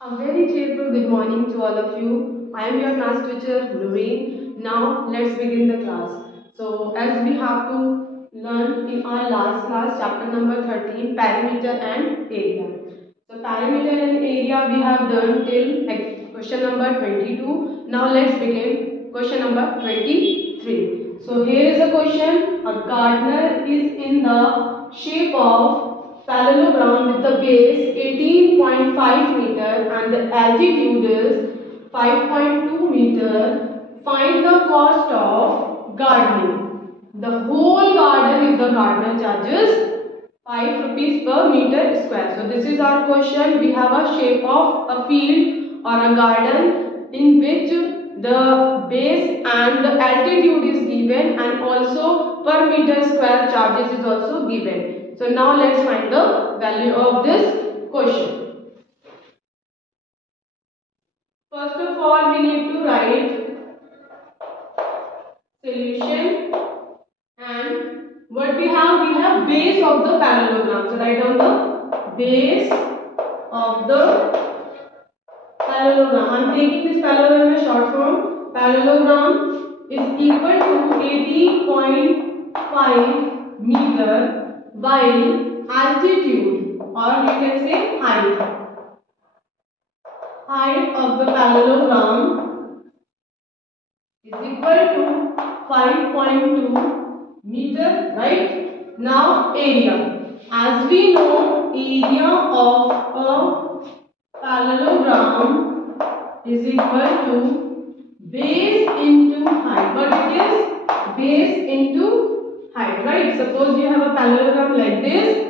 A very cheerful good morning to all of you. I am your math teacher Lorraine. Now let's begin the class. So as we have to learn in our last class chapter number 13 perimeter and area. So perimeter and area we have done till question number 22. Now let's begin question number 23. So here is a question. A gardener is in the shape of parallelogram with the base 18.5 meter and the altitude is 5.2 meter. Find the cost of gardening. The whole garden if the gardener charges 5 rupees per meter square. So this is our question. We have a shape of a field or a garden in which the base and the altitude is given and also per meter square charges is also given. So now let's find the value of this question. First of all, we need to write solution, and what we have base of the parallelogram. So write down the base of the parallelogram. I am taking this parallelogram as short form. Parallelogram is equal to 18.5 meter while altitude, or you can say height of the parallelogram is equal to 5.2 meter, right? Now area. As we know, area of a parallelogram is equal to base into height. What it is? Base into height, right? Suppose you have a parallelogram like this.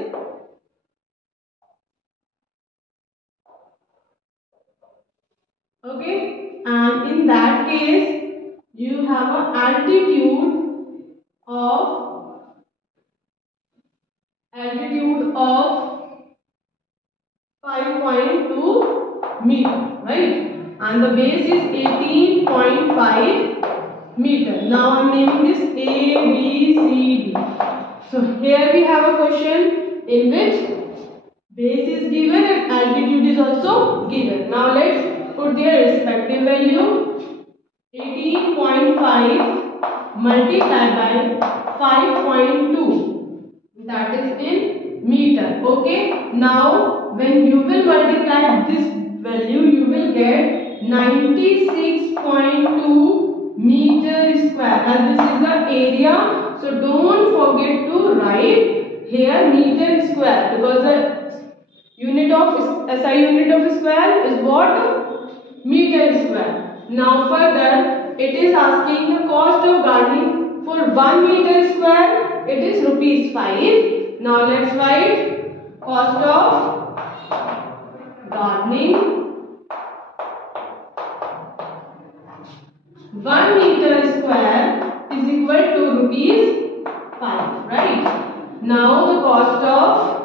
Okay, and in that case you have an altitude of 5.2 meter, right? And the base is 18.5 meter. Now I am naming this A, B, C, D. So here we have a question in which base is given and altitude is also given. Now let's put their respective value. 18.5 multiplied by 5.2, that is in meter. Okay, now when you will multiply this value, you will get 96.2 meter square, and this is the area. So don't forget to write here meter square, because the unit of SI unit of square is what? Meter square. Now further, it is asking the cost of gardening. For 1 meter square, it is rupees 5. Now let's write cost of gardening. 1 meter square is equal to rupees 5, right? Now the cost of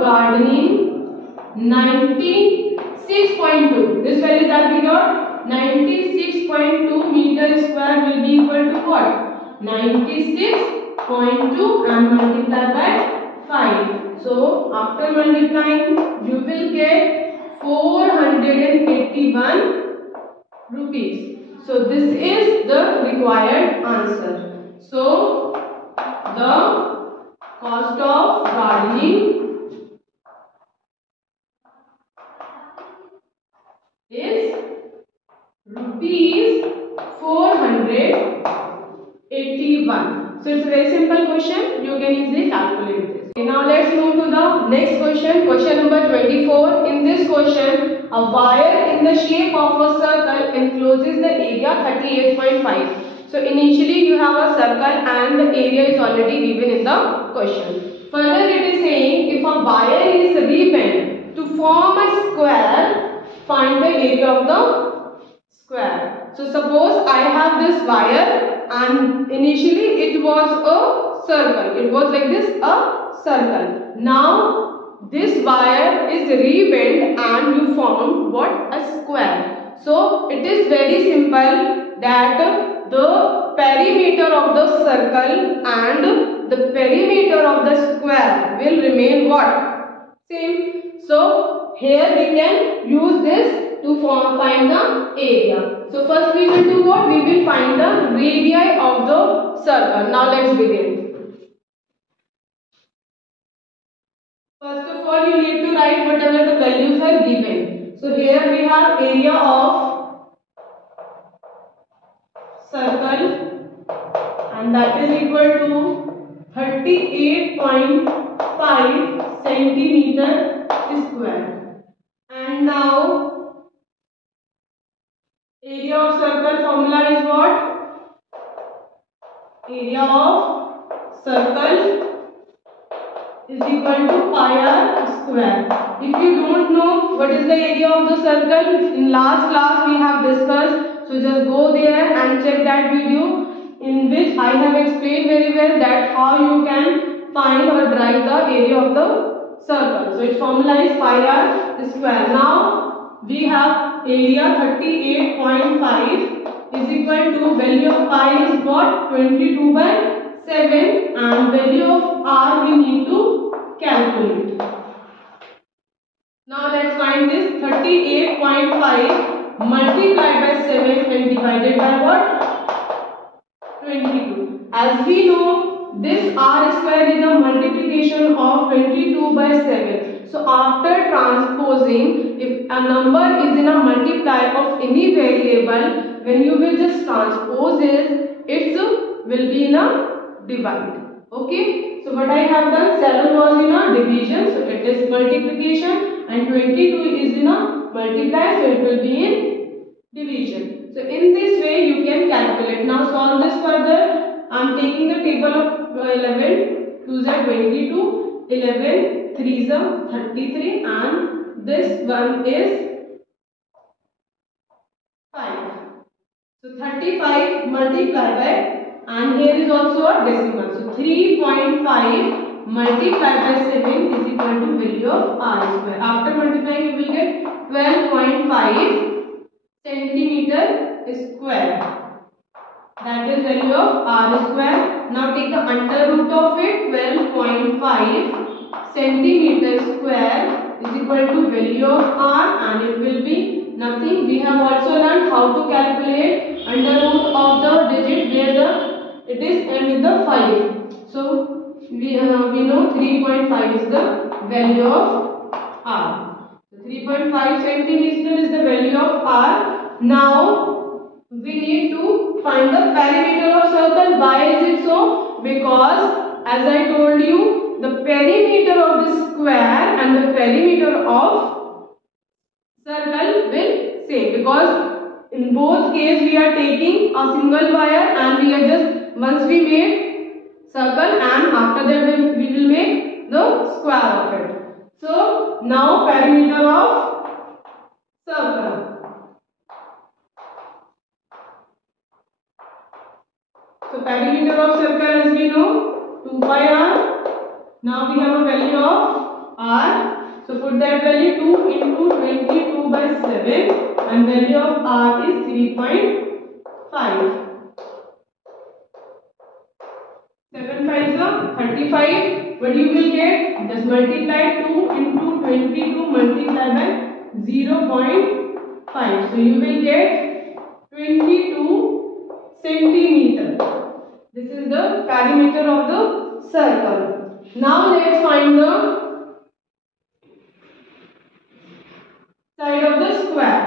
gardening 96.2. This value that we got, 96.2 meter square will be equal to what? 96.2 and multiplied by 5. So after multiplying, you will get 481 rupees. So this is the required answer. So the cost of gardening is rupees 481. So it's a very simple question. You can easily calculate this. Okay, now let's move to the next question. Question number 24. In this question, a wire in the shape of a circle encloses the area 38.5. So initially you have a circle and the area is already given in the question. Further it is saying if a wire is rebent to form a square, find the area of the square. So suppose I have this wire and initially it was a circle. It was like this, a circle. Now this wire is rebent and you form what? A square. So it is very simple that the perimeter of the circle and the perimeter of the square will remain what? Same. So here we can use this to find the area. So first we will do what? We will find the radii of the circle. Now let's begin. First of all, you need to write whatever the values are given. So here we have area of circle, and that is equal to 38.5 centimeter square. And now area of circle formula is what? Area of circle is equal to pi r square. If you don't know what is the area of the circle, in last class we have discussed, so just go there and check that video in which I have explained very well that how you can find or derive the area of the circle. So its formula is pi r square. Now we have area 38.5 is equal to value of pi is what? 22 by 7, and value of r we need to calculate. Now let's find this 38.5 multiplied by 7 and divided by what? 22. As we know, this r square is a multiplication of 22 by 7. So after transposing, if a number is in a multiply of any variable, when you will just transpose it will be in a divide. Okay. So what I have done, 7 was in a division, so it is multiplication, and 22 is in a multiply, so it will be in division. So in this way you can calculate. Now solve this further. I am taking the table of 11, 2s are 22, 11, 3s are 33, and this one is 5. So 35 multiplied by, and here is also a decimal. So 3.5 multiplied by 7 is equal to value of r square. After multiplying you will get 12.5 centimeter square. That is value of r square. Now take the under root of it. 12.5 centimeter square is equal to value of r, and it will be nothing. We have also learned how to calculate under root of the digit where it is end with the 5. So we know 3.5 is the value of r. 3.5 centimeter is the value of r. Now we need to find the perimeter of circle. Why is it so? Because as I told you, the perimeter of the square and the perimeter of circle will same, because in both case we are taking a single wire and we are just, once we made circle and after that we will make the square of it. So now perimeter of circle. So perimeter of circle, as we know, 2 pi r. Now we have a value of r. So put that value 2 into 22 by 7, and value of r is 3.5. 7 5s are 35. What you will get? Just multiply 2 into 22 multiplied by 0.5. So you will get 22 centimeter. This is the perimeter of the circle. Now let's find the side of the square.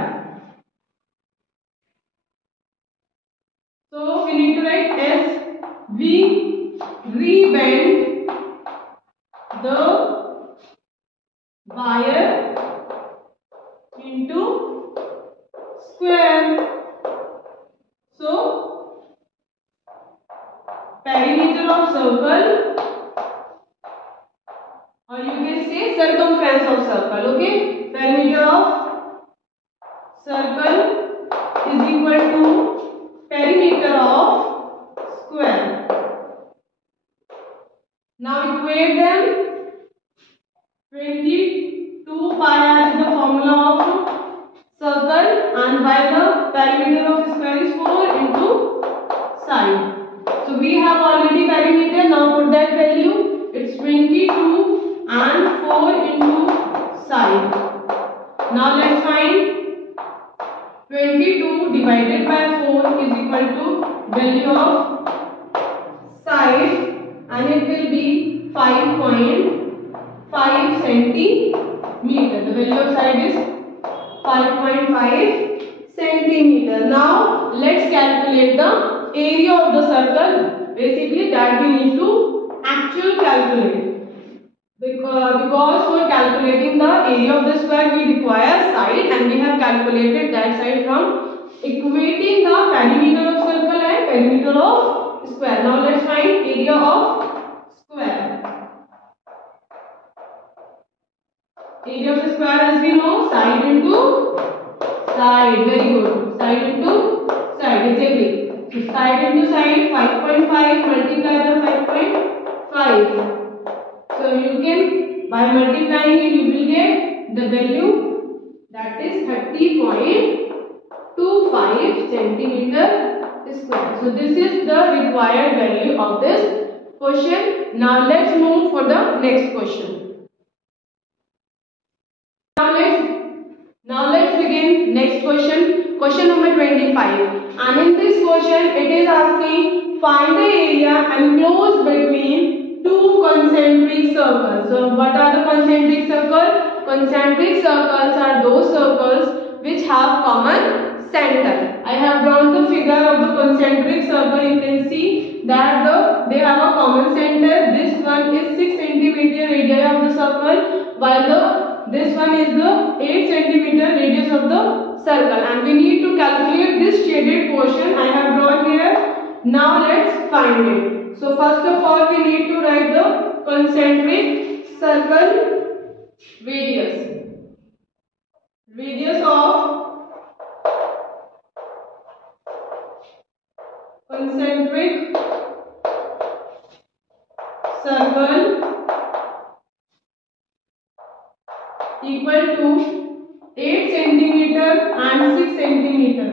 So we need to write as we rebend the wire into square. So perimeter of circle, or you can say circumference of circle. Okay, perimeter of circle is equal to perimeter of square. Now equate them. 22 pi r is the formula of circle, and while the perimeter of square is 4 into side. So we have already perimeter. Now put that and it will be 5.5 centimeter. The value of side is 5.5 centimeter. Now let's calculate the area of the circle. Basically that we need to actual calculate. Because for calculating the area of the square we require side, and we have calculated that side from equating the perimeter of circle and perimeter of square. Now let's find area of square. Area of the square, as we know, side into side. Very good. Side into side. Exactly. So side into side, 5.5 multiply the 5.5. So you can, by multiplying it, you will get the value, that is 30.25 centimeter square. So this is the required value of this question. Now let's move for the next question. Now let's begin next question. Question number 25. And in this question it is asking, find the area enclosed between two concentric circles. So what are the concentric circles? Concentric circles are those circles which have common center. I have drawn the figure of the concentric circle. You can see that they have a common center. This one is 6 centimeter radius of the circle, while this one is the 8 centimeter radius of the circle, and we need to calculate this shaded portion I have drawn here. Now let's find it. So first of all we need to write the concentric circle radius. Radius of concentric circle equal to 8 centimeter and 6 centimeter.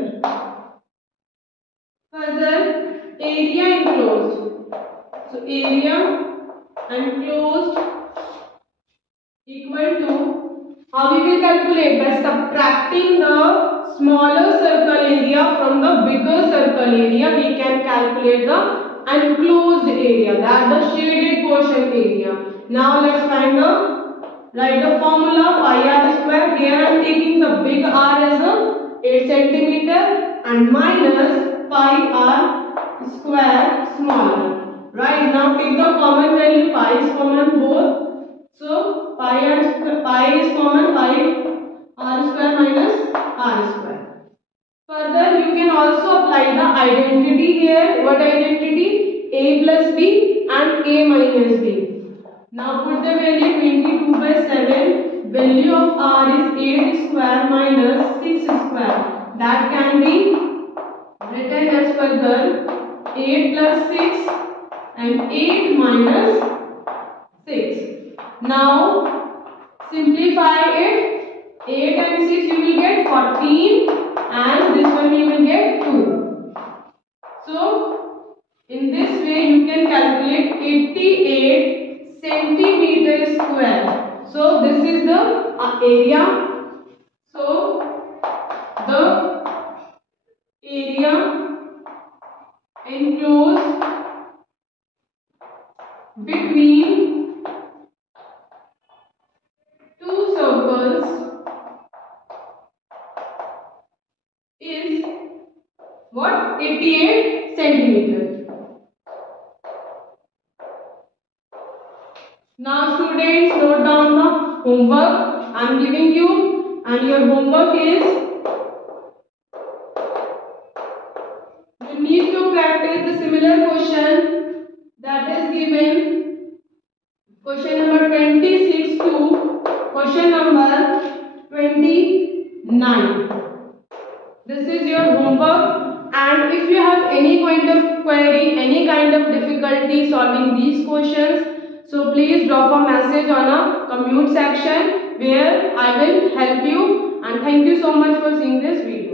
Further, area enclosed. So area enclosed equal to, how we will calculate? By subtracting the smaller circle area from the bigger circle area, we can calculate the enclosed area, that the shaded portion area. Now let's find the, write the formula pi r square. Here I am taking the big R as a 8 centimeter and minus pi r square smaller. Right, now take the common value. Pi is common both. So pi is common, pi r square minus r square. Further, you can also apply the identity here. What identity? A plus b and a minus b. Now put the value 22/7. Value of r is 8 square minus 6 square. That can be written as further 8 plus 6 and 8 minus 6. Now simplify it. 8 and 6 you will get 14, and this one you will get 2. So in this way you can calculate 88 centimeter square. So this is the area. So the area enclosed between two circles is what? 88 centimeter. Now students, note down the homework I am giving you, and your homework is, you need to practice the similar question that is given, question number 26 to question number 29. This is your homework, and if you have any kind of query, any kind of difficulty solving these questions, so please drop a message on a comment section where I will help you, and thank you so much for seeing this video.